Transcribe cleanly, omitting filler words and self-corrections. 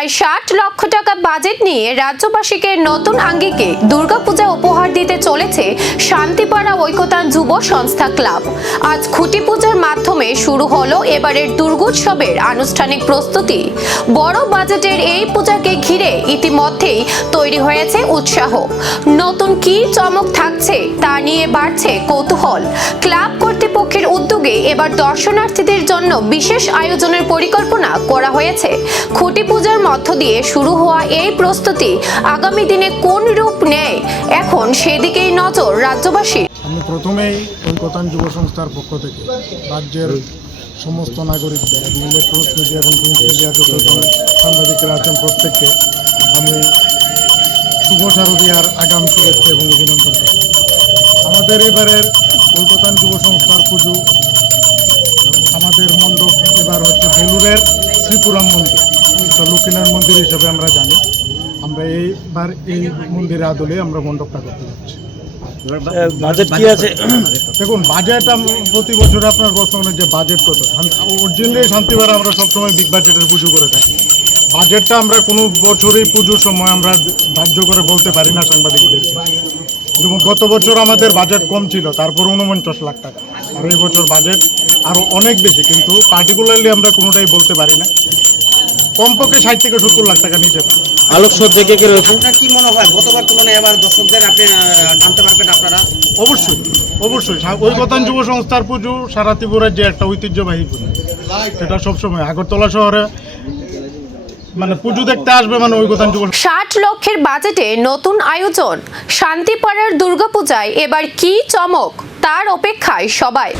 প্রায় ৬০ লক্ষ টাকা বাজেট নিয়ে রাজ্যবাসীকে নতুন আঙ্গিকে দুর্গাপূজা উপহার দিতে চলেছে শান্তিপাড়া ঐকতান যুব সংস্থা ক্লাব। আজ খুঁটি পূজার মাধ্যমে শুরু হলো এবারের দুর্গোৎসবের আনুষ্ঠানিক প্রস্তুতি। বড় বাজেটের এই পূজাকে ঘিরে ইতিমধ্যেই তৈরি হয়েছে উৎসাহ। নতুন কি চমক থাকছে তা নিয়ে বাড়ছে কৌতূহল। ক্লাব কর্তৃপক্ষের উদ্যোগে এবার দর্শনার্থীদের জন্য বিশেষ আয়োজনের পরিকল্পনা করা হয়েছে। খুঁটি পূজার মধ্য দিয়ে শুরু হওয়া এই প্রস্তুতি আগামী দিনে কোন রূপ নেয় এখন সেদিকেই নজর রাজ্যবাসী। আমি প্রথমেই ঐকতান যুব সংস্থার পক্ষ থেকে রাজ্যের সমস্ত নাগরিকদের ইলেকট্রনিক মিডিয়া এবং প্রিন্ট মিডিয়া যতজন সাংবাদিকরা আছেন প্রত্যেককে আমি শুভ শারদীয়ার আগাম শুভেচ্ছা এবং অভিনন্দন করি। আমাদের এবারের ঐকতান যুব সংস্থার পুজো আমাদের মণ্ডপ এবার হচ্ছে বেলুরের শ্রীপুরাম মন্দির, লক্ষ্মীনারায়ণ মন্দির হিসেবে আমরা জানি। আমরা এইবার এই মন্দিরের আদলে আমরা মণ্ডপটা করতে যাচ্ছি। বাজেট কি আছে? দেখুন, বাজেট প্রতি বছর আপনার বর্তমানে যে বাজেট কত অরিজিনালি শান্তিপাড়া আমরা সবসময় বিগ বাজেটের পুজো করে থাকি। বাজেটটা আমরা কোনো বছরই পুজোর সময় আমরা ধার্য করে বলতে পারি না সাংবাদিকদেরকে। যেমন গত বছর আমাদের বাজেট কম ছিল, তারপর 49 লাখ টাকা, আর এই বছর বাজেট আরও অনেক বেশি, কিন্তু পার্টিকুলারলি আমরা কোনোটাই বলতে পারি না। কমপক্ষে 60 থেকে 70 লাখ টাকা নিচে। আলোকসজ্জা কে রয়েছে? আপনার কি মনে হয় গতবার তুলনায় এবার দর্শকদের আপনি টানতে পারবেন আপনারা? অবশ্যই ঐকতান যুব সংস্থার পুজো সারা ত্রিপুরার যে একটা ঐতিহ্যবাহী পুজো, সেটা সবসময় আগরতলা শহরে মানে পুজো দেখতে আসবে মানে ঐকতান যুব। ৬০ লক্ষের বাজেটে নতুন আয়োজন শান্তিপাড়ার দুর্গাপূজায় এবার কি চমক তার অপেক্ষায় সবাই।